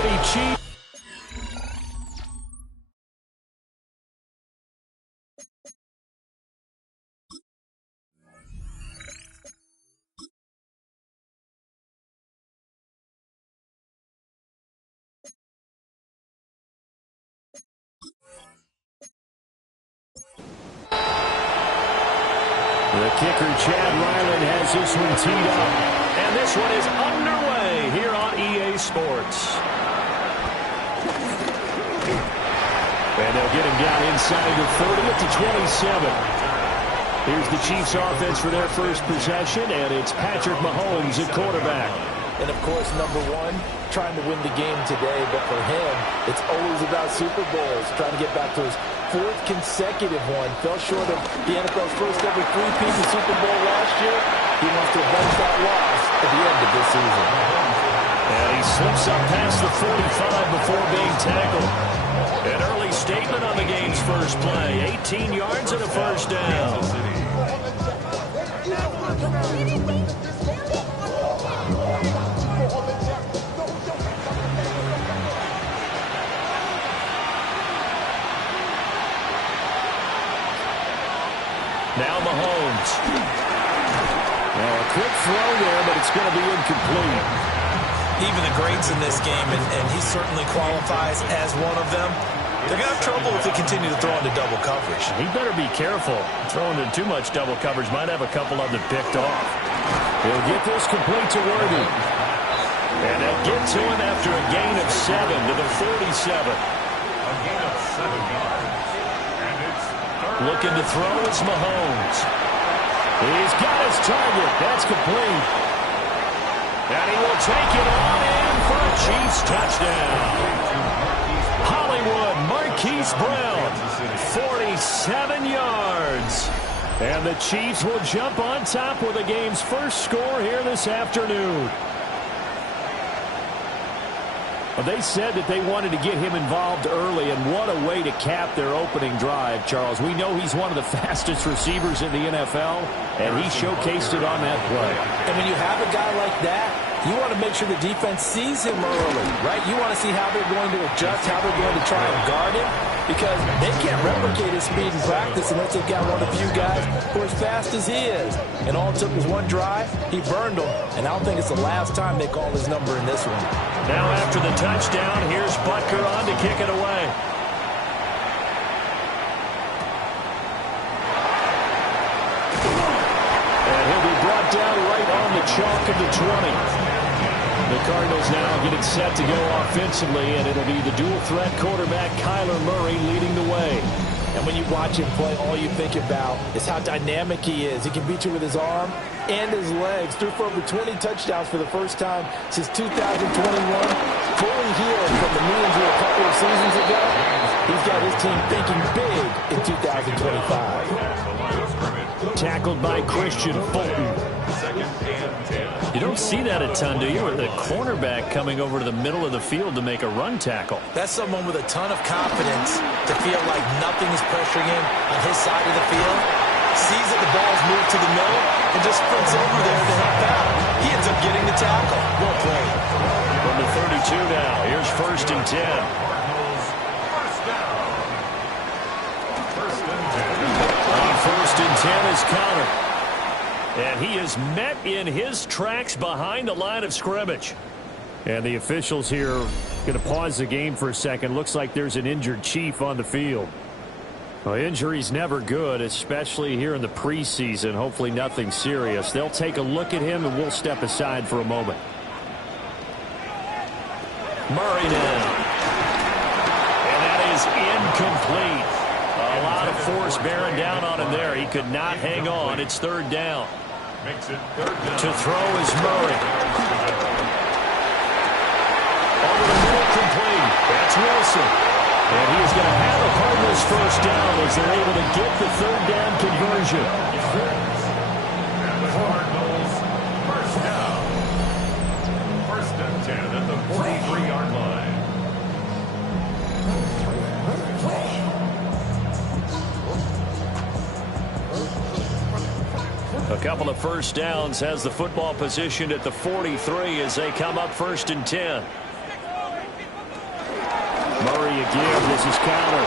City Chiefs. The kicker, Chad Ryland, has this one teed up. And this one is underway here on EA Sports. And they'll get him down inside the 30 to 27. Here's the Chiefs offense for their first possession, and it's Patrick Mahomes at quarterback. And, of course, number one, trying to win the game today. But for him, it's always about Super Bowls, trying to get back to his fourth consecutive one. Fell short of the NFL's first ever three-peat in Super Bowl last year. He wants to avenge that loss at the end of this season. And he slips up past the 45 before being tackled. An early statement on the game's first play. 18 yards and a first down. Now Mahomes. Now a quick throw there, but it's going to be incomplete. Even the greats in this game, and he certainly qualifies as one of them, they're going to have trouble if they continue to throw into double coverage. He better be careful. Throwing into too much double coverage might have a couple of them picked off. He'll get this complete to Worthy. And they'll get to him after a gain of 7 to the 47. A gain of 7 yards. And it's looking to throw is Mahomes. He's got his target. That's complete. And he will take it on in for a Chiefs touchdown. Hollywood Marquise Brown, 47 yards. And the Chiefs will jump on top with the game's first score here this afternoon. They said that they wanted to get him involved early, and what a way to cap their opening drive, Charles. We know he's one of the fastest receivers in the NFL, and he showcased it on that play. And when you have a guy like that, you want to make sure the defense sees him early, right? You want to see how they're going to adjust, how they're going to try and guard him, because they can't replicate his speed in practice unless they've got one of the few guys who are as fast as he is. And all it took was one drive. He burned them, and I don't think it's the last time they call his number in this one. Now after the touchdown, here's Butker on to kick it away. And he'll be brought down right on the chalk of the 20. The Cardinals now get it set to go offensively, and it'll be the dual-threat quarterback Kyler Murray leading the way. And when you watch him play, all you think about is how dynamic he is. He can beat you with his arm and his legs. Threw for over 20 touchdowns for the first time since 2021. Fully healed from the knee injury a couple of seasons ago. He's got his team thinking big in 2025. Tackled by Christian Fulton. You don't see that a ton, do you? With the cornerback coming over to the middle of the field to make a run tackle. That's someone with a ton of confidence to feel like nothing is pressuring him on his side of the field. Sees that the ball's moved to the middle and just sprints over there to help out. He ends up getting the tackle. Well played. From the 32 now, here's 1st and 10. On 1st and 10 is Connor. And he is met in his tracks behind the line of scrimmage. And the officials here going to pause the game for a second. Looks like there's an injured Chief on the field. Well, injury's never good, especially here in the preseason. Hopefully nothing serious. They'll take a look at him, and we'll step aside for a moment. Murray now. And that is incomplete. A lot of force bearing down on him there. He could not hang on. It's 3rd down. makes it 3rd down. To throw is Murray. Over the middle, complete. That's Wilson. And he is going to have the Cardinals' first down as they're able to get the 3rd down conversion. And the Cardinals first down. 1st and 10 at the 43-yard line. A couple of first downs, has the football positioned at the 43 as they come up 1st and 10. Murray again. This is counter.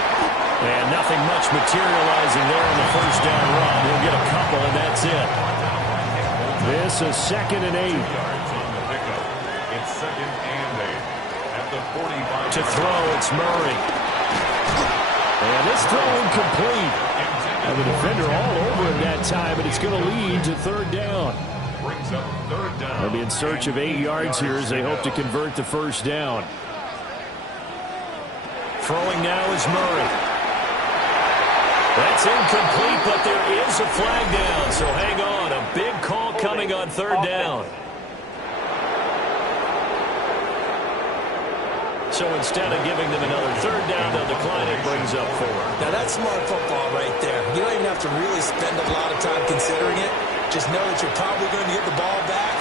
And nothing much materializing there in the first down run. He'll get a couple, and that's it. This is 2nd and 8. It's 2nd and 8. At the 45. To throw, it's Murray. And this throw incomplete. And the defender all over him that time, and it's going to lead to 3rd down. Brings up 3rd down. They'll be in search of 8 yards here as they hope to convert the first down. Throwing now is Murray. That's incomplete, but there is a flag down, so hang on. A big call coming on 3rd down. So instead of giving them another 3rd down, they'll decline it, brings up 4. Now that's smart football right there. You don't even have to really spend a lot of time considering it. Just know that you're probably going to get the ball back.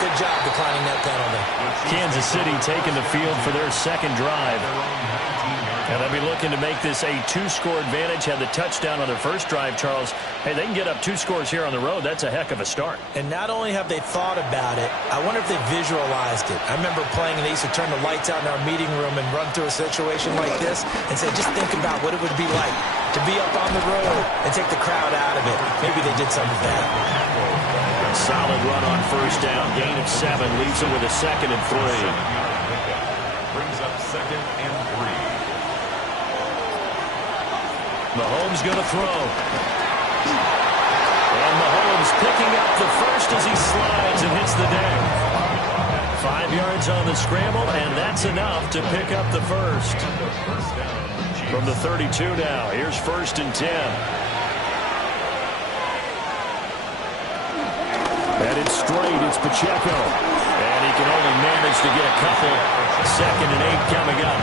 Good job declining that penalty. Kansas City taking the field for their 2nd drive. And they'll be looking to make this a 2-score advantage. Had the touchdown on their first drive, Charles. Hey, they can get up 2 scores here on the road. That's a heck of a start. And not only have they thought about it, I wonder if they visualized it. I remember playing, and they used to turn the lights out in our meeting room and run through a situation like this and say, just think about what it would be like to be up on the road and take the crowd out of it. Maybe they did some of that. Solid run on first down. Gain of 7 leaves them with a 2nd and 3. Brings up 2nd and 3. Mahomes going to throw. And Mahomes picking up the first as he slides and hits the deck. 5 yards on the scramble, and that's enough to pick up the first. From the 32 now, here's 1st and 10. And it's straight, it's Pacheco. And he can only manage to get a couple. 2nd and 8 coming up.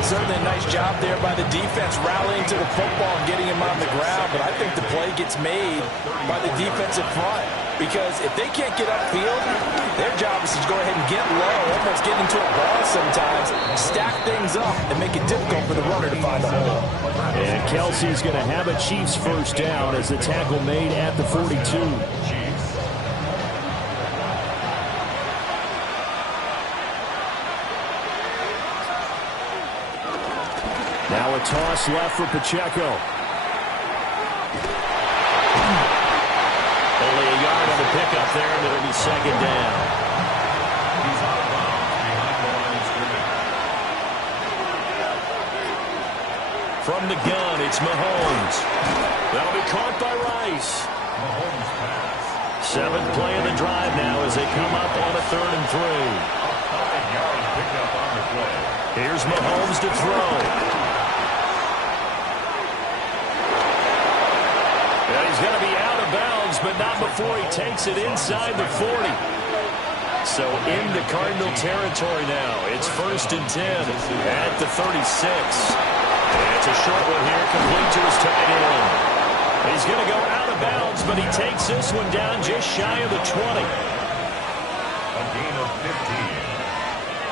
Certainly a nice job there by the defense rallying to the football and getting him on the ground, but I think the play gets made by the defensive front because if they can't get upfield, their job is to go ahead and get low, almost get into a ball sometimes, stack things up, and make it difficult for the runner to find a hole. And Kelsey's going to have a Chiefs first down as the tackle made at the 42. Now a toss left for Pacheco. Only a yard on the pickup there, and it'll be 2nd down. He's out of bounds behind the line of scrimmage. From the gun, it's Mahomes. That'll be caught by Rice. Mahomes pass. 7th play of the drive now as they come up on a 3rd and 3. A yard picked up on the play. Here's Mahomes to throw. He's going to be out of bounds, but not before he takes it inside the 40. So into Cardinal territory now. It's 1st and 10 at the 36. And it's a short one here, complete to his tight end. He's going to go out of bounds, but he takes this one down just shy of the 20. A gain of 15.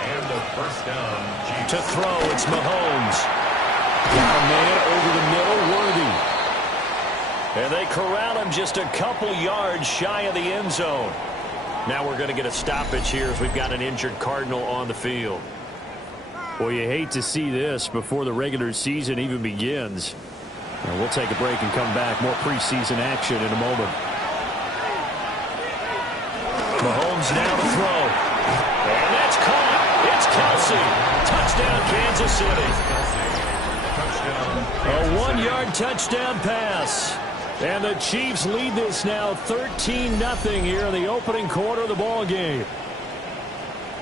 And the first down. Chiefs. To throw, it's Mahomes. Got a man over the middle, Worthy. And they corral him just a couple yards shy of the end zone. Now we're going to get a stoppage here as we've got an injured Cardinal on the field. Well, you hate to see this before the regular season even begins. And we'll take a break and come back. More preseason action in a moment. Mahomes now to throw. And that's caught. It's Kelsey. Touchdown, Kansas City. A 1-yard touchdown pass. And the Chiefs lead this now 13-0 here in the opening quarter of the ball game.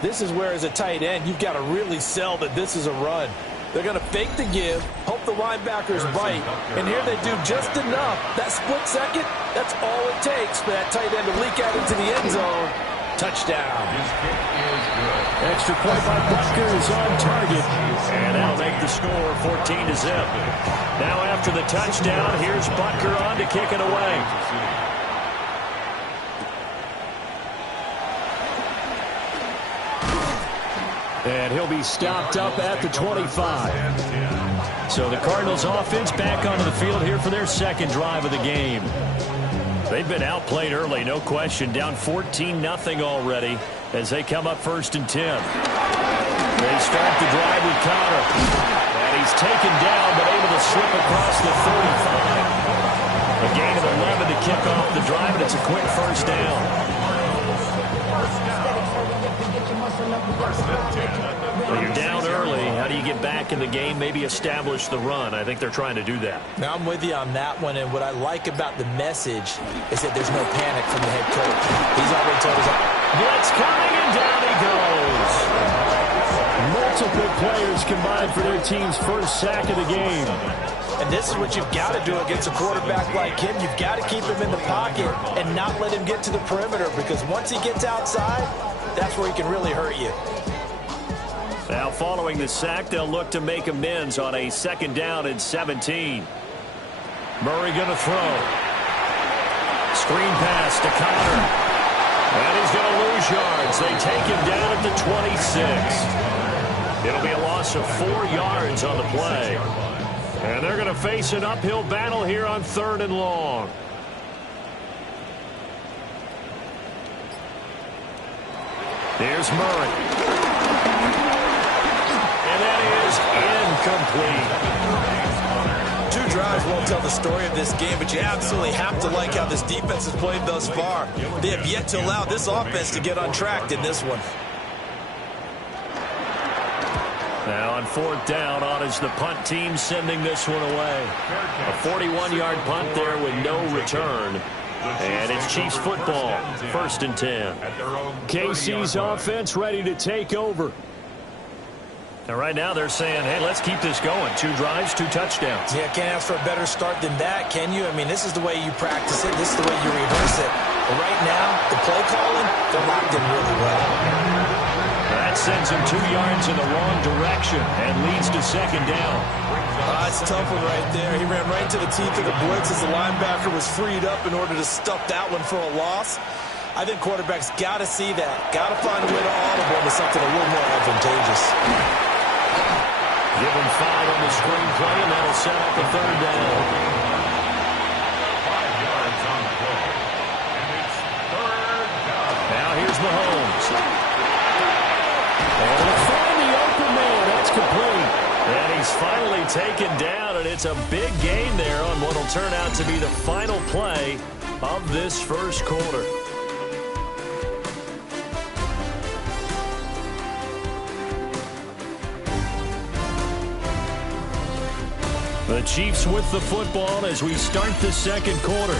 This is where, as a tight end, you've got to really sell that this is a run. They're going to fake the give, hope the linebackers bite, and here they do just enough. That split second, that's all it takes for that tight end to leak out into the end zone. Touchdown. His kick is good. Extra point by Butker is on target. And that'll make the score 14-0. Now after the touchdown, here's Butker on to kick it away. And he'll be stopped up at the 25. So the Cardinals offense back onto the field here for their 2nd drive of the game. They've been outplayed early, no question. Down 14-0 already as they come up 1st and 10. They start the drive with Connor. And he's taken down, but able to slip across the 35. A gain of 11 to kick off the drive, and it's a quick first down. Well, you're down early. How do you get back in the game, maybe establish the run? I think they're trying to do that. Now, I'm with you on that one, and what I like about the message is that there's no panic from the head coach. He's already told us, blitz coming, and down he goes. Multiple players combined for their team's first sack of the game. and this is what you've got to do against a quarterback like him. You've got to keep him in the pocket and not let him get to the perimeter, because once he gets outside, that's where he can really hurt you. Now following the sack, they'll look to make amends on a 2nd down and 17. Murray going to throw. Screen pass to Connor. And he's going to lose yards. They take him down at the 26. It'll be a loss of 4 yards on the play. And they're going to face an uphill battle here on 3rd and long. Here's Murray. And that is incomplete. 2 drives won't tell the story of this game, but you absolutely have to like how this defense has played thus far. They have yet to allow this offense to get untracked in this one. Now on 4th down, on is the punt team sending this one away. A 41-yard punt there with no return. And it's Chiefs football, 1st and 10. KC's offense ready to take over. And right now they're saying, hey, let's keep this going. 2 drives, 2 touchdowns. Yeah, can't ask for a better start than that, can you? I mean, this is the way you practice it. This is the way you rehearse it. But right now, the play calling, they're locked in really well. That sends him 2 yards in the wrong direction and leads to 2nd down. It's a tough one right there. He ran right into the teeth of the blitz as the linebacker was freed up in order to stuff that one for a loss. I think quarterbacks got to see that. Got to find a way to audible to something a little more advantageous. Give him 5 on the screenplay, and that'll set up a 3rd down. 5 yards on the play. And it's 3rd down. Now here's Mahomes. And he'll find the open man. That's complete. And he's finally taken down, and it's a big gain there on what will turn out to be the final play of this first quarter. The Chiefs with the football as we start the 2nd quarter.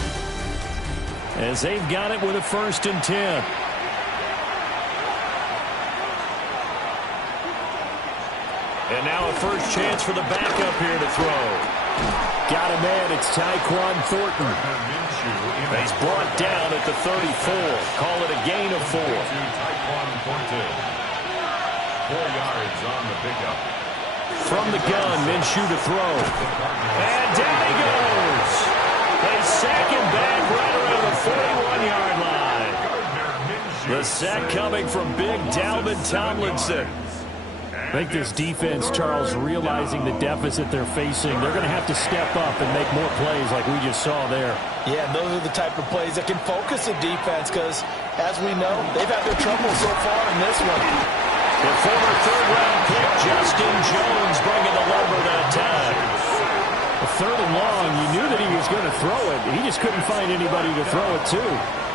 As they've got it with a 1st and 10. And now a first chance for the backup here to throw. Got a man, it's Tyquan Thornton. He's brought down at the 34. Call it a gain of 4. Tyquan Thornton. 4 yards on the pickup. From the gun, Minshew to throw. And down he goes. They sack him back right around the 41-yard line. The sack coming from big Dalvin Tomlinson. I think this defense, Charles, realizing the deficit they're facing, they're going to have to step up and make more plays like we just saw there. Yeah, those are the type of plays that can focus a defense, because, as we know, they've had their trouble so far in this one. The former 3rd-round pick, Justin Jones, bringing the lumber that time. A 3rd and long, you knew that he was going to throw it. He just couldn't find anybody to throw it to.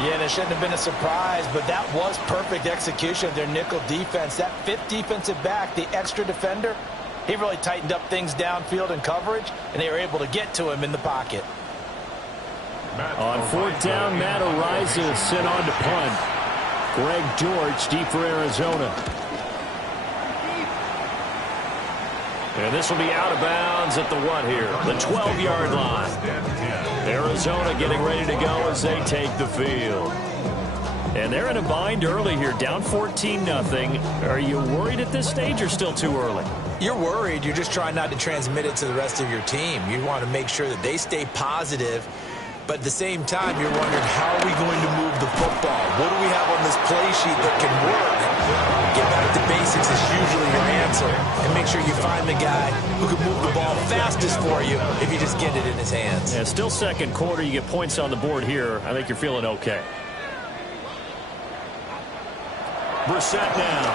Yeah, and it shouldn't have been a surprise, but that was perfect execution of their nickel defense. That 5th defensive back, the extra defender, he really tightened up things downfield in coverage, and they were able to get to him in the pocket. On 4th down, Matt Araiza is sent on to punt. Greg George deep for Arizona. And this will be out of bounds at the what here? The 12-yard line. Arizona getting ready to go as they take the field. And they're in a bind early here, down 14-0. Are you worried at this stage or still too early? You're worried. You're just trying not to transmit it to the rest of your team. You want to make sure that they stay positive. But at the same time, you're wondering, how are we going to move the football? What do we have on this play sheet that can work? Get back to basics is usually your answer. And make sure you find the guy who can move the ball fastest for you if you just get it in his hands. Yeah, still 2nd quarter. You get points on the board here. I think you're feeling okay. Brissett now.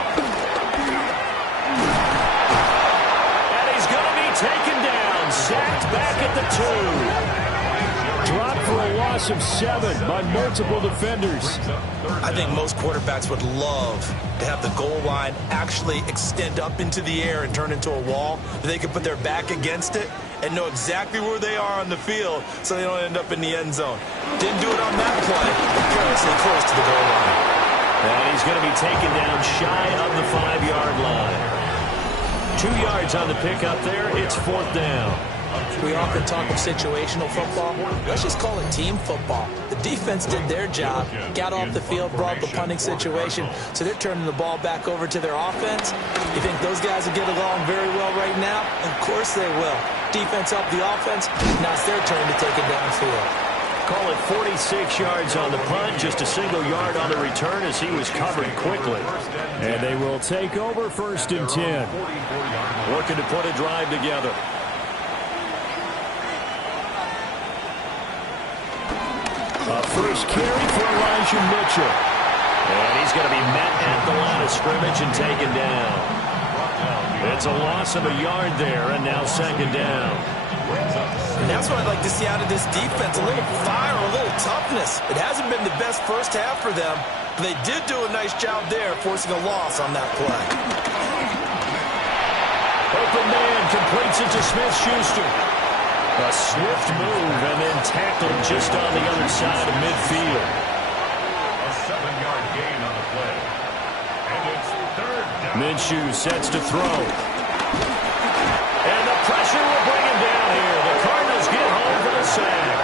And he's going to be taken down. Sacked back at the 2. Dropped for a loss of 7 by multiple defenders. I think most quarterbacks would love to have the goal line actually extend up into the air and turn into a wall. They can put their back against it and know exactly where they are on the field so they don't end up in the end zone. Didn't do it on that play, but perilously close to the goal line. And he's going to be taken down shy of the 5-yard line. 2 yards on the pickup there. It's 4th down. We often talk of situational football. Let's just call it team football. The defense did their job, got off the field, brought the punting situation, so they're turning the ball back over to their offense. You think those guys will get along very well right now? Of course they will. Defense helped the offense. Now it's their turn to take it downfield. Call it 46 yards on the punt, just a single yard on the return as he was covered quickly. And they will take over 1st and 10. Looking to put a drive together. A first carry for Elijah Mitchell. And he's going to be met at the line of scrimmage and taken down. It's a loss of a yard there, and now 2nd down. And that's what I'd like to see out of this defense, a little fire, a little toughness. It hasn't been the best first half for them, but they did do a nice job there, forcing a loss on that play. Open man completes it to Smith-Schuster. A swift move and then tackled just on the other side of midfield. A 7-yard gain on the play. And it's 3rd down. Minshew sets to throw. And the pressure will bring him down here. The Cardinals get home for the sack.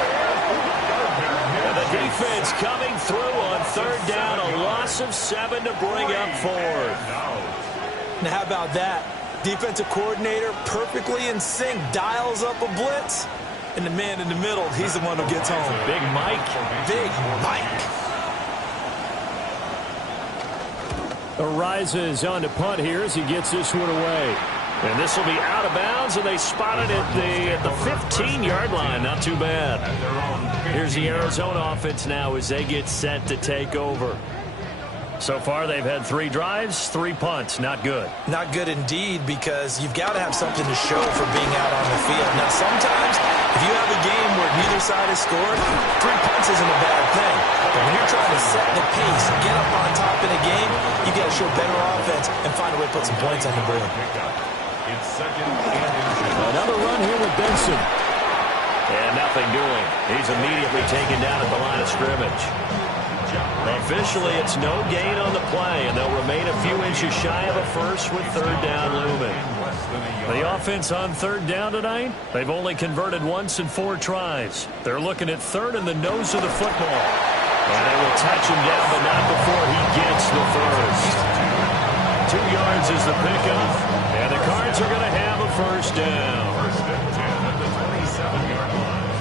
And the defense coming through on 3rd down. A loss of 7 to bring up 4th. Now how about that? Defensive coordinator perfectly in sync, dials up a blitz, and the man in the middle, he's the one who gets home. Big Mike. Big Mike. Arises on to punt here as he gets this one away. And this will be out of bounds, and they spotted it at the 15-yard line. Not too bad. Here's the Arizona offense now as they get set to take over. So far, they've had 3 drives, 3 punts. Not good. Not good indeed, because you've got to have something to show for being out on the field. Now, sometimes, if you have a game where neither side has scored, 3 punts isn't a bad thing. But when you're trying to set the pace, get up on top in a game, you got to show better offense and find a way to put some points on the board. It's 2nd and Another run here with Benson. And nothing doing. He's immediately taken down at the line of scrimmage. Officially, it's no gain on the play, and they'll remain a few inches shy of a first with 3rd down looming. The offense on 3rd down tonight, they've only converted once in 4 tries. They're looking at 3rd in the nose of the football. And they will touch him down, but not before he gets the first. 2 yards is the pickup, and the Cards are going to have a 1st down.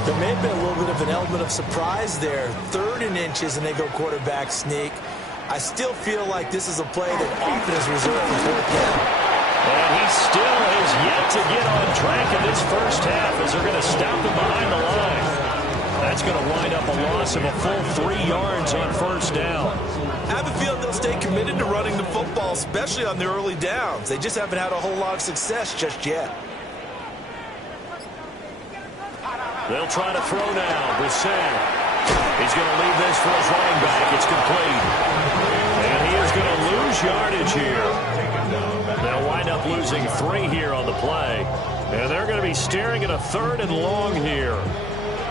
There may have been a little bit of an element of surprise there. 3rd and inches, and they go quarterback sneak. I still feel like this is a play that often is reserved for 4th down. And he still has yet to get on track in this first half as they're going to stop him behind the line. That's going to wind up a loss of a full 3 yards on 1st down. I have a feeling they'll stay committed to running the football, especially on the early downs. They just haven't had a whole lot of success just yet. They'll try to throw now. Brissett. He's going to leave this for his running back. It's complete. And he is going to lose yardage here. They'll wind up losing 3 here on the play. And they're going to be staring at a 3rd and long here.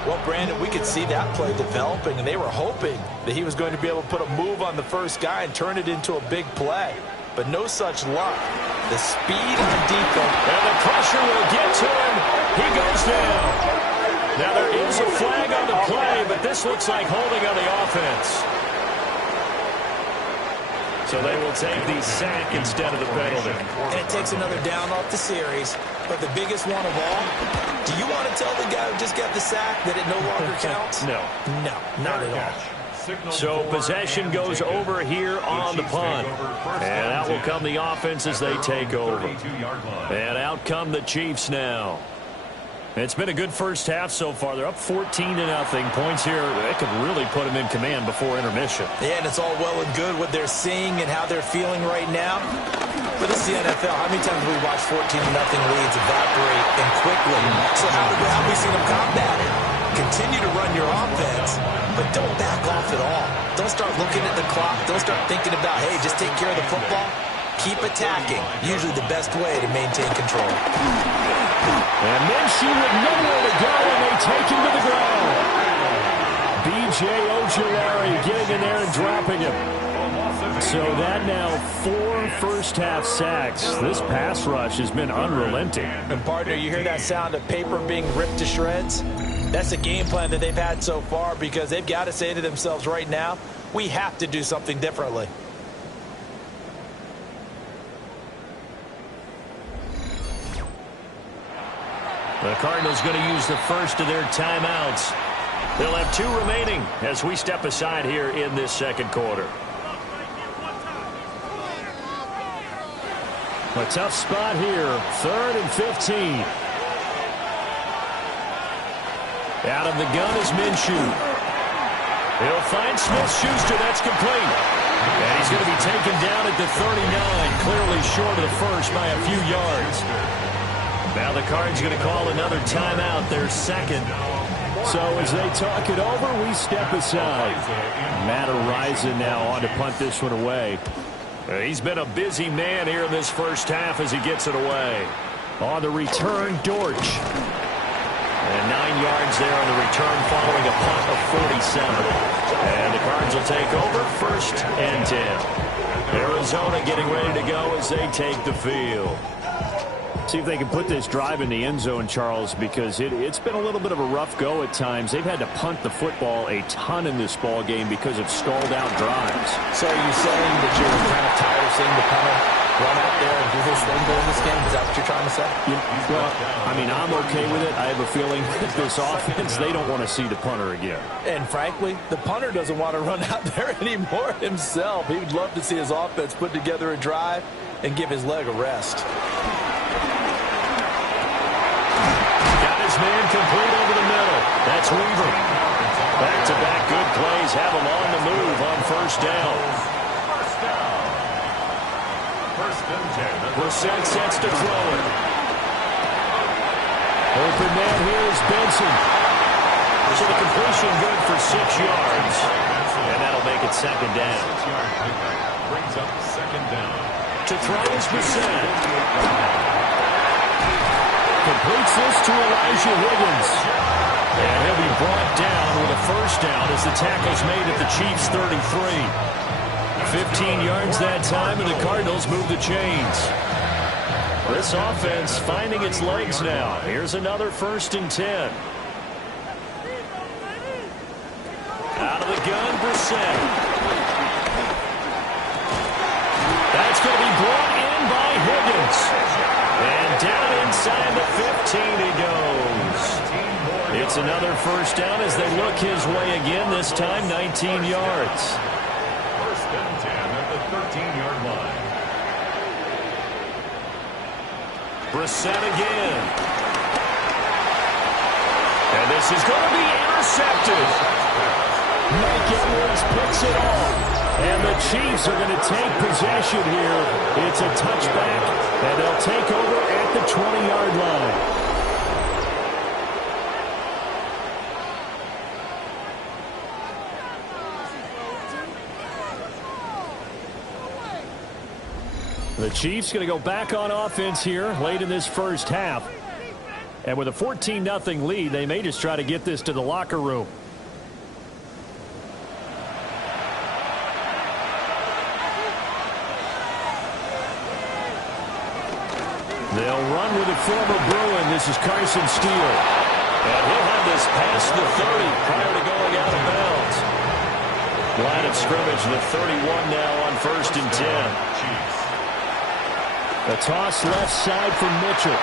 Well, Brandon, we could see that play developing, and they were hoping that he was going to be able to put a move on the first guy and turn it into a big play. But no such luck. The speed on defense. And the pressure will get to him. He goes down. Now, there is a flag on the play, but this looks like holding on the offense. So they will take the sack instead of the penalty. And it takes another down off the series. But the biggest one of all, do you want to tell the guy who just got the sack that it no longer counts? No. No, not at all. So possession goes over here on the punt. And out will come the offense as they take over. And out come the Chiefs now. It's been a good first half so far. They're up 14-0. Points here, that could really put them in command before intermission. Yeah, and it's all well and good what they're seeing and how they're feeling right now. But this is the NFL. How many times have we watched 14-0 leads evaporate and quickly? So how have we seen them combat it? Continue to run your offense, but don't back off at all. Don't start looking at the clock. Don't start thinking about, hey, just take care of the football. Keep attacking. Usually the best way to maintain control. And Minshew with nowhere to go, and they take him to the ground. B.J. Ojulari getting in there and dropping him. So that now 4 first-half sacks. This pass rush has been unrelenting. And, partner, you hear that sound of paper being ripped to shreds? That's the game plan that they've had so far because they've got to say to themselves right now, we have to do something differently. The Cardinals going to use the first of their timeouts. They'll have 2 remaining as we step aside here in this second quarter. A tough spot here, 3rd and 15. Out of the gun is Minshew. He'll find Smith-Schuster. That's complete. And he's going to be taken down at the 39, clearly short of the first by a few yards. Now the Cards going to call another timeout, their second. So as they talk it over, we step aside. Matt Araiza now on to punt this one away. He's been a busy man here in this first half as he gets it away. On the return, Dortch. And 9 yards there on the return following a punt of 47. And the Cards will take over 1st and 10. Arizona getting ready to go as they take the field. See if they can put this drive in the end zone, Charles, because it's been a little bit of a rough go at times. They've had to punt the football a ton in this ball game because of stalled out drives. So are you saying that you're kind of tired of seeing the punter run out there and do this thing during this game? Is that what you're trying to say? Well, I mean, I'm okay with it. I have a feeling that this offense, they don't want to see the punter again. And frankly, the punter doesn't want to run out there anymore himself. He would love to see his offense put together a drive and give his leg a rest. Man complete over the middle. That's Weaver. Back-to-back good plays have him on the move on 1st down. Brissett sets to throw it. Open man here is Benson. So the completion good for 6 yards. And that'll make it 2nd down. Brings up 2nd down. To throw is Brissett. Completes this to Elijah Higgins. And he'll be brought down with a 1st down as the tackle's made at the Chiefs' 33. 15 yards that time, and the Cardinals move the chains. This offense finding its legs now. Here's another 1st and 10. Out of the gun, Brissett. That's going to be brought in by Higgins. And down inside the 15 he goes. It's another 1st down as they look his way again, this time 19 yards. 1st and 10 at the 13-yard line. Brissett again. And this is going to be intercepted. Mike Edwards picks it off. And the Chiefs are going to take possession here. It's a touchback, and they'll take over at the 20-yard line. The Chiefs going to go back on offense here late in this first half. And with a 14-0 lead, they may just try to get this to the locker room. They'll run with a former Bruin. This is Carson Steele. And he'll have this past the 30 prior to going out of bounds. Line of scrimmage, the 31 now on 1st and 10. A toss left side for Mitchell.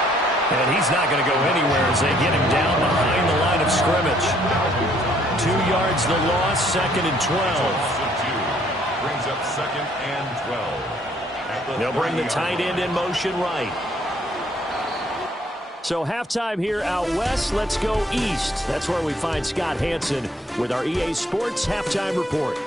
And he's not going to go anywhere as they get him down behind the line of scrimmage. 2 yards the loss, 2nd and 12. Brings up 2nd and 12. They'll bring the tight end in motion right. So halftime here out west. Let's go east. That's where we find Scott Hansen with our EA Sports Halftime Report.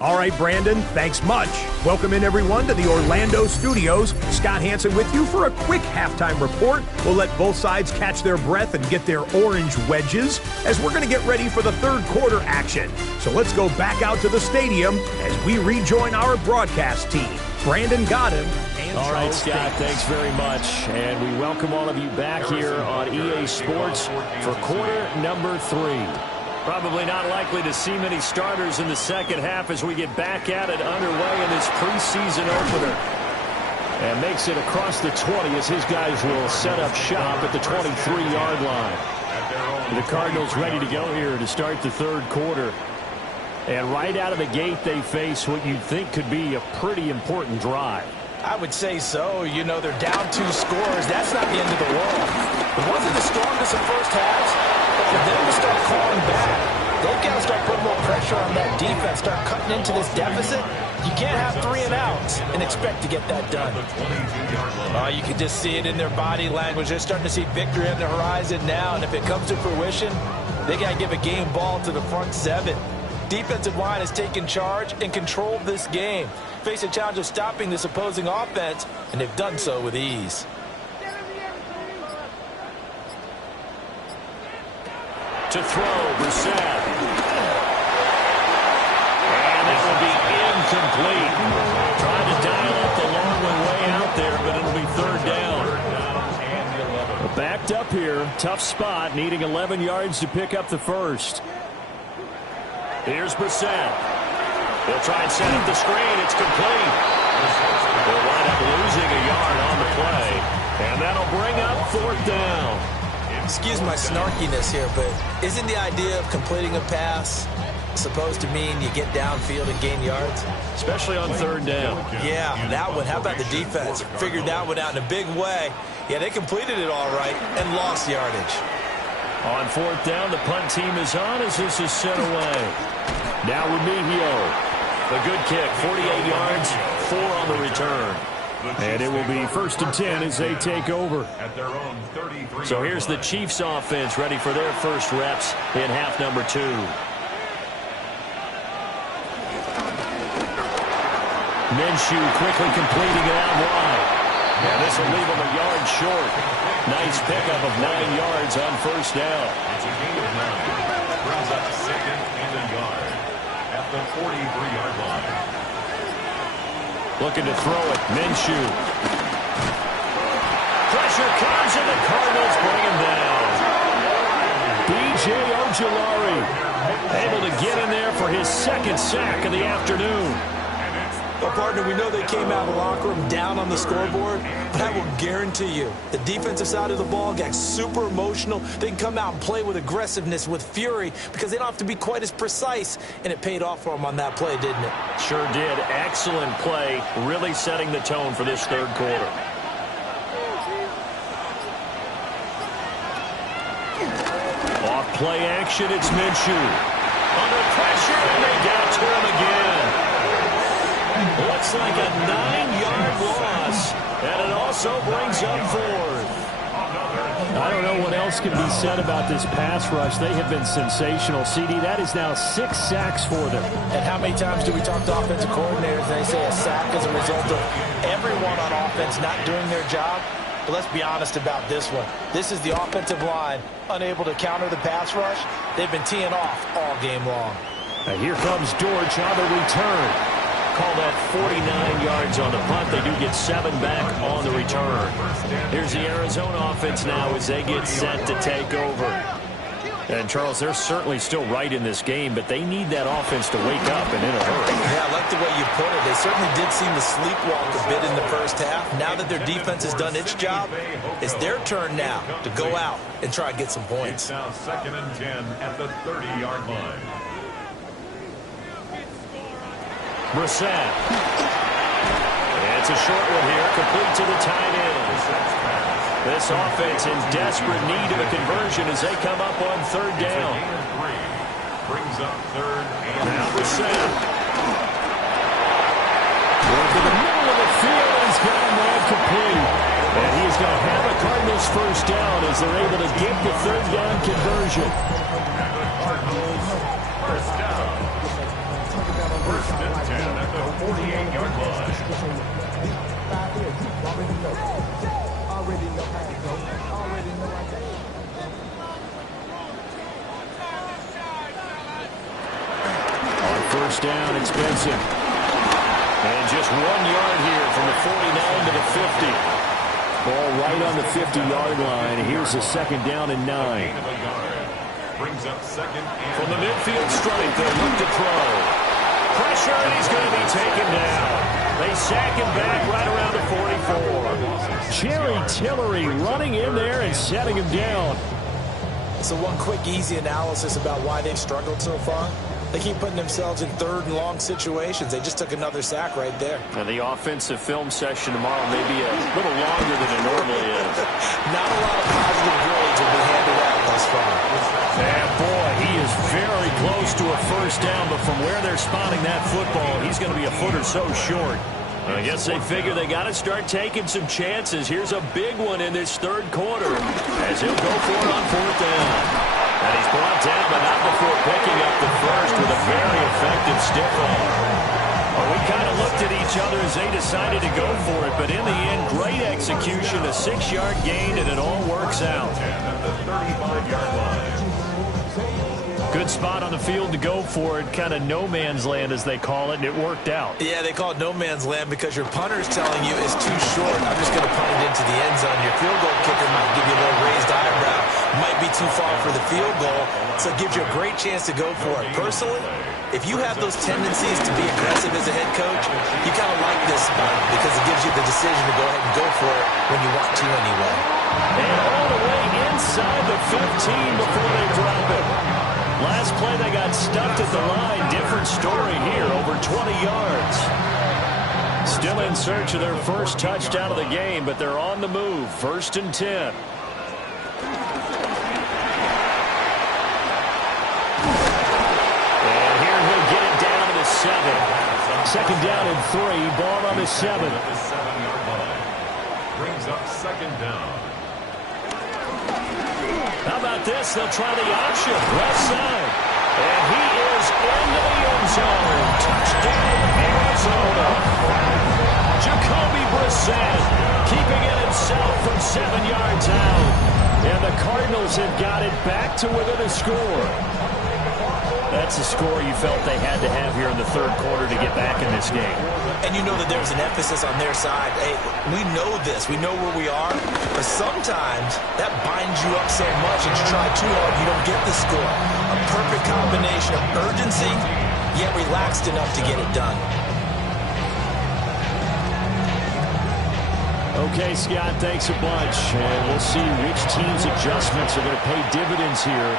All right, Brandon, thanks much. Welcome in, everyone, to the Orlando studios. Scott Hansen with you for a quick halftime report. We'll let both sides catch their breath and get their orange wedges as we're going to get ready for the third quarter action. So let's go back out to the stadium as we rejoin our broadcast team. Brandon Godden. All right, Scott, thanks very much. And we welcome all of you back here on EA Sports for quarter number 3. Probably not likely to see many starters in the second half as we get back at it underway in this preseason opener. And makes it across the 20 as his guys will set up shop at the 23-yard line. The Cardinals ready to go here to start the third quarter. And right out of the gate, they face what you'd think could be a pretty important drive. I would say so. You know, they're down 2 scores. That's not the end of the world. It wasn't the strongest of first halves. But for them to start clawing back, they've got to start putting more pressure on that defense, start cutting into this deficit. You can't have 3 and outs and expect to get that done. You can just see it in their body language. They're starting to see victory on the horizon now, and if it comes to fruition, they got to give a game ball to the front 7. Defensive line has taken charge and controlled this game. Face a challenge of stopping this opposing offense, and they've done so with ease. To throw, Brissett. And it will be incomplete. Trying to dial up the long way out there, but it'll be third down. Backed up here. Tough spot, needing 11 yards to pick up the first. Here's Brissett. They'll try and set up the screen. It's complete. They'll wind up losing a yard on the play. And that'll bring up fourth down. Excuse my snarkiness here, but isn't the idea of completing a pass supposed to mean you get downfield and gain yards? Especially on third down. Yeah, that one. How about the defense? Figured that one out in a big way. Yeah, they completed it all right and lost yardage. On fourth down, the punt team is on as this is sent away. Now Remigio. A good kick, 48 yards, 4 on the return. And it will be 1st and 10 as they take over. So here's the Chiefs offense ready for their first reps in half number 2. Minshew quickly completing it out wide. And this will leave him a yard short. Nice pickup of 9 yards on first down. It's a gain of 9. Brings up 2nd and a yard at the 43-yard line. Looking to throw it. Minshew. Pressure comes and the Cardinals bring him down. B.J. Ojulari able to get in there for his 2nd sack of the afternoon. Well, partner, we know they came out of the locker room down on the scoreboard, but I will guarantee you the defensive side of the ball got super emotional. They can come out and play with aggressiveness, with fury, because they don't have to be quite as precise, and it paid off for them on that play, didn't it? Sure did. Excellent play, really setting the tone for this third quarter. Off play action, it's Minshew. Under pressure, and they got to him again. Looks like a 9-yard loss, and it also brings up 4th. I don't know what else can be said about this pass rush. They have been sensational. CD, that is now 6 sacks for them. And how many times do we talk to offensive coordinators and they say a sack as a result of everyone on offense not doing their job? But let's be honest about this one. This is the offensive line unable to counter the pass rush. They've been teeing off all game long. Now here comes Dortch on the return. Call that 49 yards on the punt. They do get 7 back on the return. Here's the Arizona offense now as they get set to take over. And, Charles, they're certainly still right in this game, but they need that offense to wake up and in a hurry. Yeah, I like the way you put it. They certainly did seem to sleepwalk a bit in the first half. Now that their defense has done its job, it's their turn now to go out and try to get some points. It's now 2nd and 10 at the 30-yard line. Brissett. It's a short one here, complete to the tight end. This offense in desperate need of a conversion as they come up on third down. Brings up 3rd and now Brissett. Going to the middle of the field, and he's got a man complete. And he's going to have a Cardinals this first down as they're able to get the third down conversion. And the Cardinals, first down. First and 10 at the 48-yard line. On first down, it's Benson. And just 1 yard here from the 49 to the 50. Ball right on the 50-yard line. Here's a second down and 9. Brings up second and From the midfield stripe, they'll look to throw. Pressure, and he's going to be taken down. They sack him back right around the 44. Jerry Tillery running in there and setting him down. So one quick, easy analysis about why they've struggled so far. They keep putting themselves in third and long situations. They just took another sack right there. And the offensive film session tomorrow may be a little longer than it normally is. Not a lot of positive grades will be handed out thus far. And boy, he is very close to a first down, but from where they're spotting that football, he's going to be a foot or so short. I guess they figure they got to start taking some chances. Here's a big one in this third quarter as he'll go for it on fourth down. And he's brought down, but not before picking up the first with a very effective stiff arm. Well, we kind of looked at each other as they decided to go for it, but in the end, great execution, a 6-yard gain, and it all works out. at the 35-yard line. Good spot on the field to go for it, kind of no man's land as they call it, and it worked out. Yeah, they call it no man's land because your punter is telling you it's too short. I'm just going to punt it into the end zone. Your field goal kicker might give you a little raised eyebrow. Might be too far for the field goal, so it gives you a great chance to go for it. Personally, if you have those tendencies to be aggressive as a head coach, you kind of like this spot because it gives you the decision to go ahead and go for it when you want to anyway. And all the way inside the 15 before they drop it. Last play, they got stuffed at the line. Different story here, over 20 yards. Still in search of their first touchdown of the game, but they're on the move. First and 10. And here he'll get it down to the 7. Second down and 3. Ball on the 7. At the 7-yard line. Brings up second down. How about this? They'll try the option. Left side. And he is into the end zone. Touchdown, Arizona. Jacoby Brissett keeping it himself from 7 yards out. And the Cardinals have got it back to within a score. That's a score you felt they had to have here in the third quarter to get back in this game. And you know that there's an emphasis on their side. Hey, we know this. We know where we are. But sometimes that binds you up so much that you try too hard, you don't get the score. A perfect combination of urgency, yet relaxed enough to get it done. Okay, Scott, thanks a bunch. And we'll see which team's adjustments are going to pay dividends here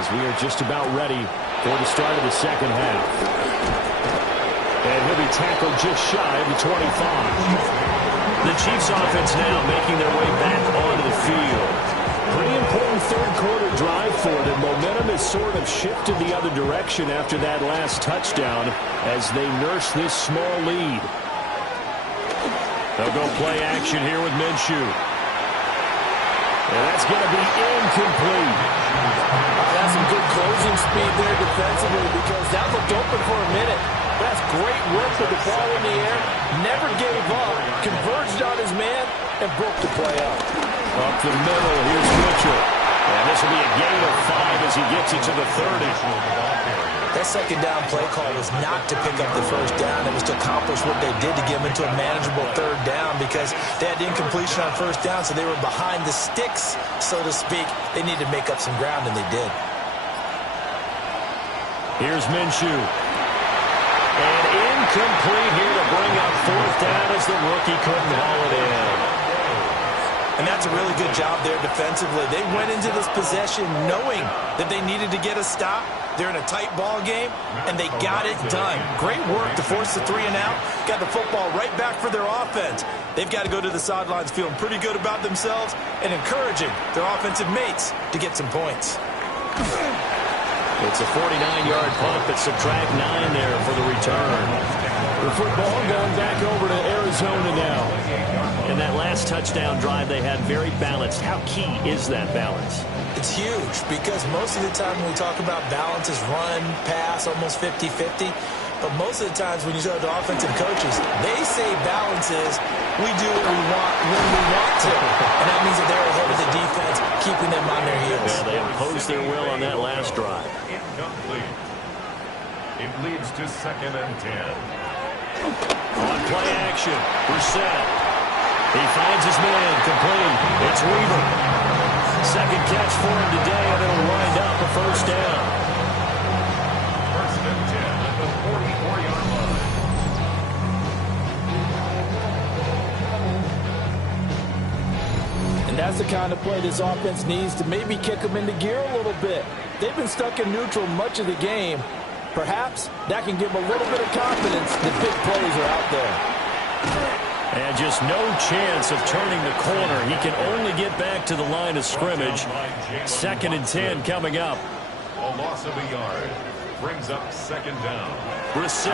as we are just about ready for the start of the second half. And he'll be tackled just shy of the 25. The Chiefs offense now making their way back onto the field. Pretty important third quarter drive for them. Momentum has sort of shifted the other direction after that last touchdown as they nurse this small lead. They'll go play action here with Minshew. And that's going to be incomplete. That's some good closing speed there defensively because that looked open for a minute. That's great work with the ball in the air. Never gave up. Converged on his man and broke the play up. Up the middle, here's Mitchell. And this will be a gain of 5 as he gets it to the 30. That second down play call was not to pick up the first down. It was to accomplish what they did to get them into a manageable third down because they had incompletion on first down, so they were behind the sticks, so to speak. They needed to make up some ground, and they did. Here's Minshew. And incomplete here to bring up fourth down as the rookie couldn't haul it in. And that's a really good job there defensively. They went into this possession knowing that they needed to get a stop. They're in a tight ball game, and they got it done. Great work to force the 3 and out. Got the football right back for their offense. They've got to go to the sidelines feeling pretty good about themselves and encouraging their offensive mates to get some points. It's a 49-yard punt, but subtract 9 there for the return. The football going back over to Arizona now. And And that last touchdown drive they had very balanced. How key is that balance? It's huge because most of the time when we talk about balance is run, pass, almost 50-50. But most of the times when you talk to offensive coaches, they say balance is we do what we want when we want to. And that means that they're ahead of the defense, keeping them on their heels. Yeah, they imposed their will on that last drive. Incomplete. It leads to 2nd and 10. On play action, Brissett. He finds his man, complete. It's Weaver. Second catch for him today, and it'll wind up a first down. 1st and 10 at the 44-yard line. And that's the kind of play this offense needs to maybe kick them into gear a little bit. They've been stuck in neutral much of the game. Perhaps that can give them a little bit of confidence that big plays are out there. And just no chance of turning the corner. He can only get back to the line of scrimmage. 2nd and 10 coming up. A loss of a yard brings up 2nd down. Brissett.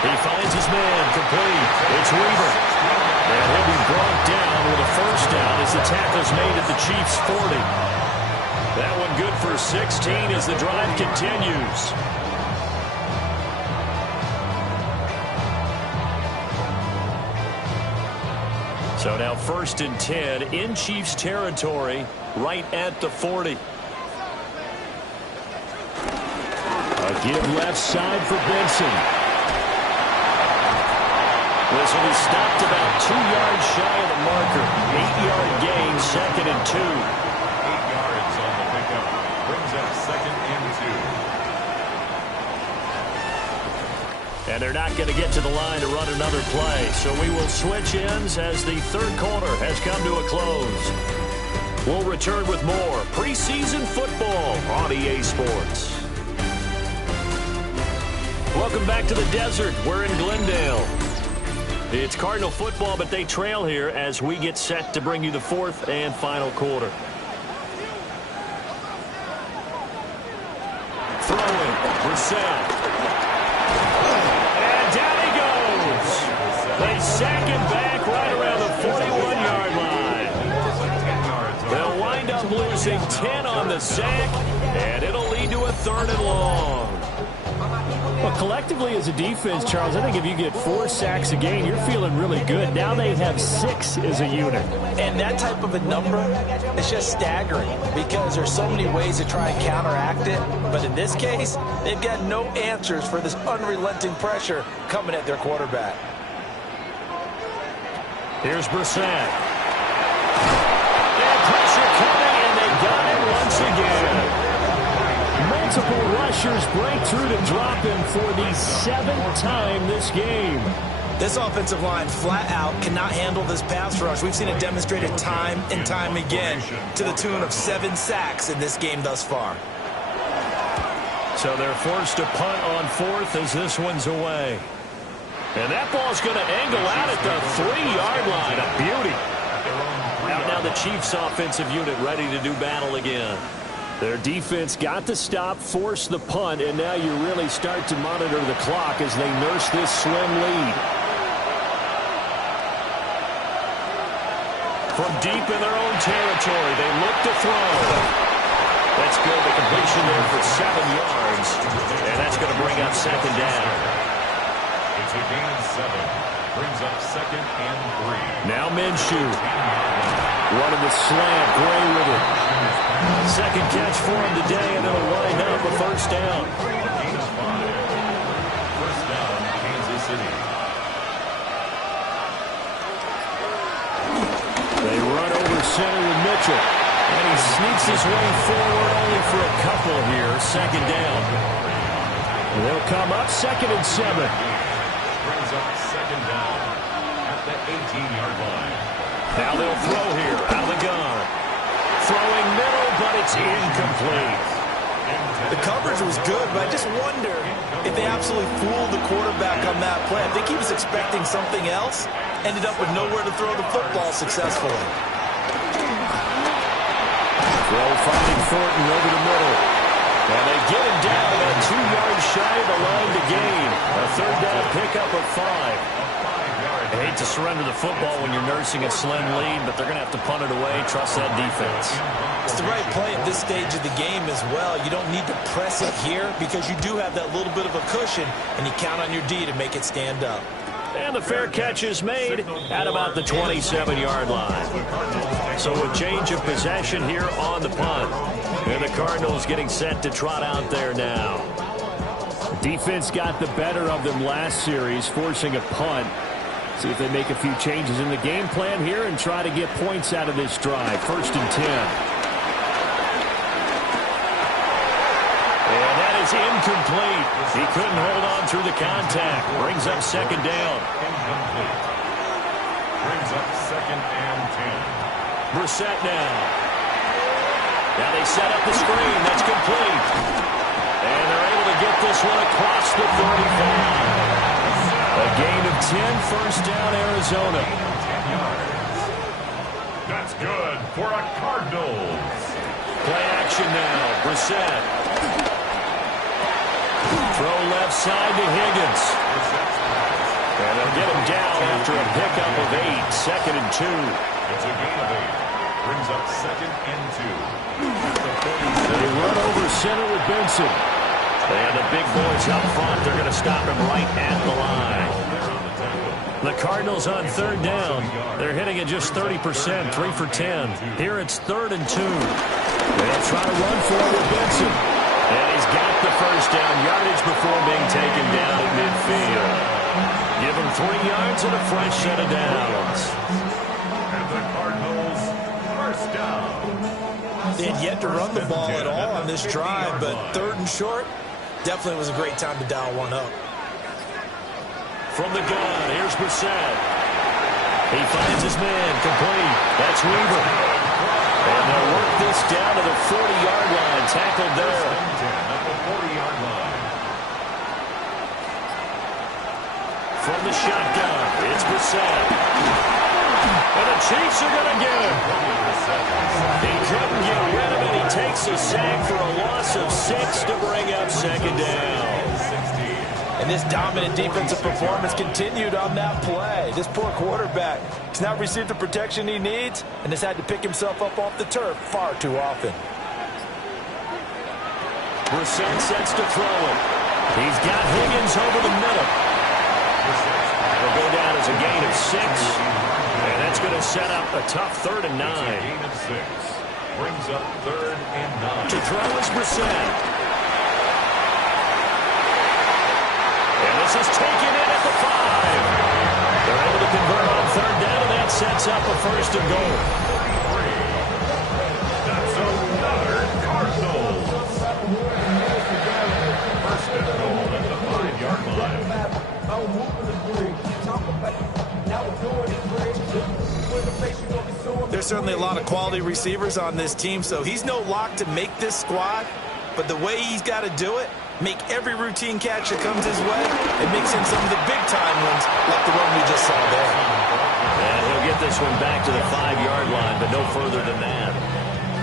He finds his man, complete. It's Weaver. And he'll be brought down with a first down as the tackle's made at the Chiefs' 40. That one good for 16 as the drive continues. So now 1st and 10 in Chiefs territory right at the 40. A give left side for Benson. This will be stopped about 2 yards shy of the marker. 8-yard gain, 2nd and 2. 8 yards on the pickup. Brings up 2nd and 2. And they're not going to get to the line to run another play. So we will switch ends as the 3rd quarter has come to a close. We'll return with more preseason football on EA Sports. Welcome back to the desert. We're in Glendale. It's Cardinal football, but they trail here as we get set to bring you the 4th and final quarter. Throwing, Brissett. And down he goes. They sack him back right around the 41-yard line. They'll wind up losing 10 on the sack, and it'll lead to a 3rd and long. Well, collectively as a defense, Charles, I think if you get 4 sacks a game, you're feeling really good. Now they have 6 as a unit. And that type of a number is just staggering because there's so many ways to try and counteract it. But in this case, they've got no answers for this unrelenting pressure coming at their quarterback. Here's Brissett. And pressure coming, and they got him once again. Multiple rushers break through to drop him for the 7th time this game. This offensive line flat out cannot handle this pass rush. We've seen it demonstrated time and time again to the tune of 7 sacks in this game thus far. So they're forced to punt on 4th as this one's away. And that ball's going to angle out at the 3-yard line. A beauty. Out now the Chiefs offensive unit ready to do battle again. Their defense got the stop, forced the punt, and now you really start to monitor the clock as they nurse this slim lead. From deep in their own territory, they look to throw. That's good. The completion there for 7 yards, and that's going to bring up 2nd down. It's a gain of 7. Brings up 2nd and 3. Now Minshew. Running the slant, Gray with it. 2nd catch for him today, and it'll wind up a first down. Gain of 5. First down, Kansas City. They run over center with Mitchell. And he sneaks his way forward only for a couple here. 2nd down. They'll come up 2nd and 7. Brings up 2nd down at the 18-yard line. Now they'll throw here out of the gun. Throwing middle, but it's incomplete. The coverage was good, but I just wonder if they absolutely fooled the quarterback on that play. I think he was expecting something else, ended up with nowhere to throw the football successfully. Throw finding Thornton over the middle. And they get him down about 2 yards shy of the line to gain. A 3rd down pickup of 5. A 5-yard I hate to surrender the football when you're nursing a slim lead, but they're going to have to punt it away. Trust that defense. It's the right play at this stage of the game as well. You don't need to press it here because you do have that little bit of a cushion, and you count on your D to make it stand up. And the fair catch is made at about the 27-yard line. So a change of possession here on the punt. And the Cardinals getting set to trot out there now. Defense got the better of them last series, forcing a punt. See if they make a few changes in the game plan here and try to get points out of this drive. 1st and 10. And that is incomplete. He couldn't hold on through the contact. Brings up 2nd down. Incomplete. Brings up 2nd and 10. Brissett now. Now they set up the screen. That's complete. And they're able to get this one across the 35. A gain of 10, 1st down, Arizona. 10 yards. That's good for a Cardinals. Play action now. Brissett. Throw left side to Higgins. And they'll get him down after a pickup of 8. 2nd and 2. It's a gain of 8. Brings up 2nd and 2. They run over center with Benson. And the big boys up front, they're going to stop him right at the line. The Cardinals on 3rd down. They're hitting at just 30%, 3 for 10. Here it's 3rd and 2. They'll try to run for it with Benson. And he's got the 1st down yardage before being taken down at midfield. Give him 3 yards and a fresh set of downs. And the Cardinals, 1st down. They had yet to run the ball at all on this drive, but 3rd and short definitely was a great time to dial one up. From the gun, here's Brissett. He finds his man, complete. That's Weaver. And they'll work this down to the 40-yard line, tackled there. At the 40-yard line. From the shotgun, it's Brissett. And the Chiefs are going to get him. He couldn't get rid of it. He takes a sack for a loss of 6 to bring up 2nd down. And this dominant defensive performance continued on that play. This poor quarterback has not received the protection he needs and has had to pick himself up off the turf far too often. Brissett sets to throw it. He's got Higgins over the middle. It'll go down as a gain of 6. And that's going to set up a tough 3rd and 9. Gain of 6. Brings up 3rd and 9. To throw is Brissett. And this is taken in at the 5. They're able to convert on 3rd down, and that sets up a 1st and goal. That's another Cardinals. 1st and goal at the 5-yard line. There's certainly a lot of quality receivers on this team, so he's no lock to make this squad. But the way he's got to do it, make every routine catch that comes his way, and mix in some of the big-time ones like the one we just saw there. And he'll get this one back to the 5-yard line, but no further than that.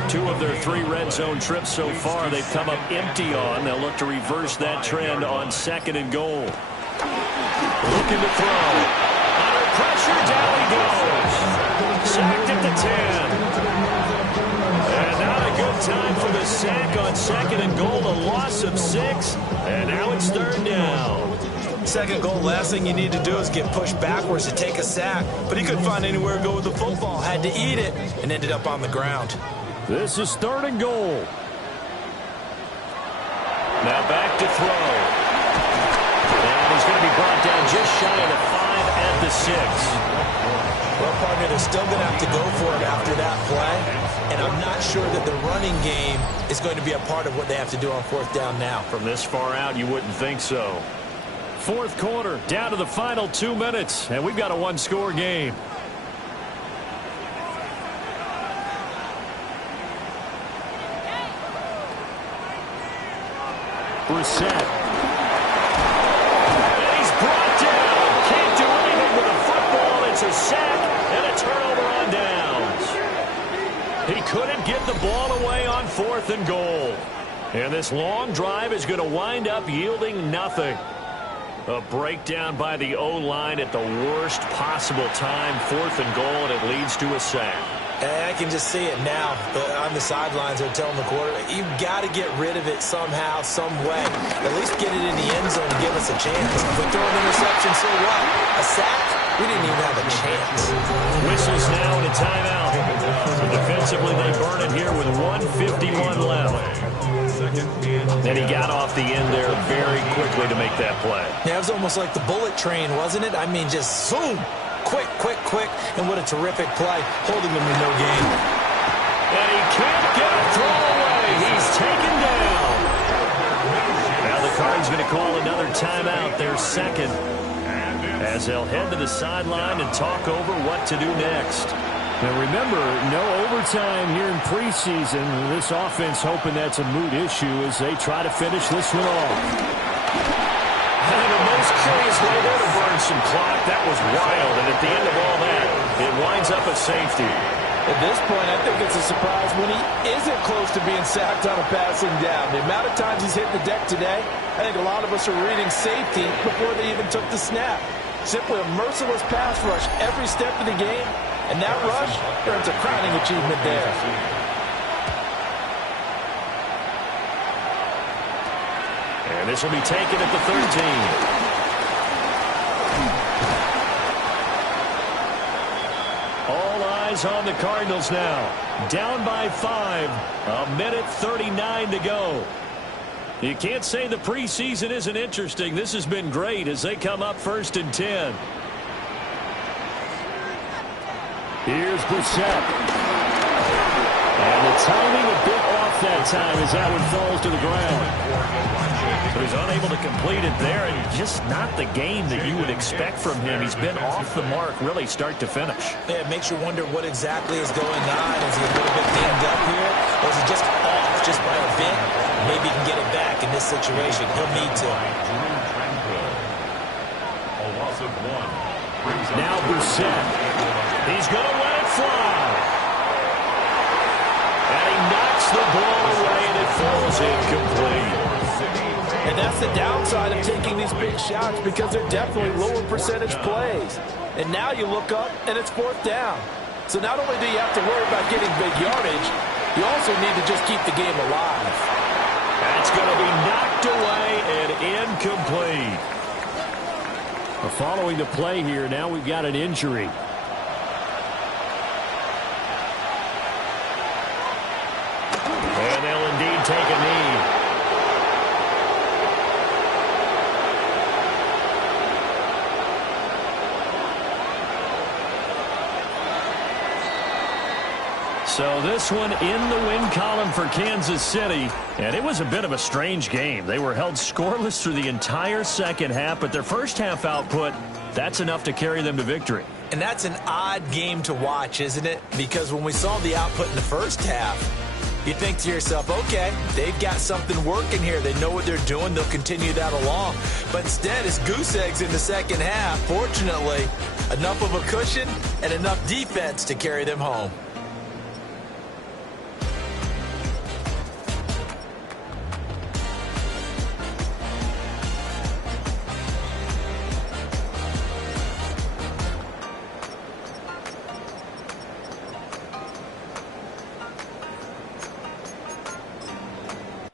2 of their 3 red zone trips so far, they've come up empty on. They'll look to reverse that trend on 2nd and goal. Looking to throw. Under pressure, down he goes. Sacked at the 10. And not a good time for the sack on 2nd and goal. A loss of 6. And now it's 3rd down. 2nd goal, last thing you need to do is get pushed backwards to take a sack. But he couldn't find anywhere to go with the football. Had to eat it and ended up on the ground. This is 3rd and goal. Now back to throw. And he's going to be brought down just shy of the 5 at the 6. Well, partner, they're still going to have to go for it after that play. And I'm not sure that the running game is going to be a part of what they have to do on 4th down now. From this far out, you wouldn't think so. 4th quarter, down to the final 2 minutes, and we've got a 1-score game. Brissett. And he's brought down. Can't do anything with a football. It's a sack and a turnover on downs. He couldn't get the ball away on 4th and goal. And this long drive is going to wind up yielding nothing. A breakdown by the O-line at the worst possible time. 4th and goal, and it leads to a sack. And I can just see it now. On the sidelines, they're telling the quarterback, you've got to get rid of it somehow, some way. At least get it in the end zone and give us a chance. If we throw an interception, so what? A sack? We didn't even have a chance. Whistles now and a timeout. So defensively, they burn it here with 1:51 left. And he got off the end there very quickly to make that play. Yeah, it was almost like the bullet train, wasn't it? I mean, just zoom. Quick, quick, quick. And what a terrific play, holding him to no gain. And he can't get a throw away. He's taken down. Now the Cards going to call another timeout, their second, as they'll head to the sideline and talk over what to do next. Now remember, no overtime here in preseason. This offense hoping that's a moot issue as they try to finish this one off. And the most curious way there to burn some clock. That was wild, and at the end of all that, it winds up a safety. At this point, I think it's a surprise when he isn't close to being sacked on a passing down. The amount of times he's hit the deck today, I think a lot of us are reading safety before they even took the snap. Simply a merciless pass rush every step of the game, and that rush earns a crowning achievement there. And this will be taken at the 13. All eyes on the Cardinals now. Down by 5. 1:39 to go. You can't say the preseason isn't interesting. This has been great as they come up 1st and 10. Here's Brissett. And the timing a bit off that time as that one falls to the ground. So he's unable to complete it there, and just not the game that you would expect from him. He's been off the mark really start to finish. Yeah, it makes you wonder what exactly is going on. Is he a little bit dinged up here, or is he just off just by a bit? Maybe he can get it back in this situation. He'll need to. A loss of 1. Now Brissett. He's going to let it fly. And he knocks the ball away, and it falls incomplete. And that's the downside of taking these big shots because they're definitely lower percentage plays. And now you look up, and it's 4th down. So not only do you have to worry about getting big yardage, you also need to just keep the game alive. That's going to be knocked away and incomplete. Well, following the play here, now we've got an injury. And they'll indeed take a knee. So this one in the win column for Kansas City. And it was a bit of a strange game. They were held scoreless through the entire second half, but their first half output, that's enough to carry them to victory. And that's an odd game to watch, isn't it? Because when we saw the output in the first half, you think to yourself, okay, they've got something working here. They know what they're doing. They'll continue that along. But instead, it's goose eggs in the second half. Fortunately, enough of a cushion and enough defense to carry them home.